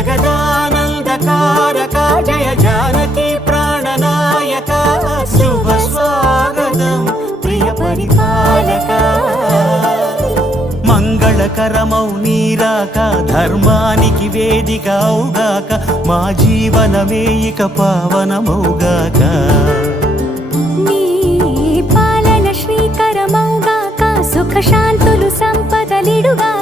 జగదానందకారక జయ జానకి ప్రాణనాయక శుభ స్వాగతం ప్రియ పరిపాలక మంగళకరమౌ నీరాక ధర్మానికి వేదిక అవుగాక మా జీవనమే ఇక పావనమౌగాక నీ పాలన శ్రీకరమౌగాక సుఖ శాంతులు సంపదలిడుగా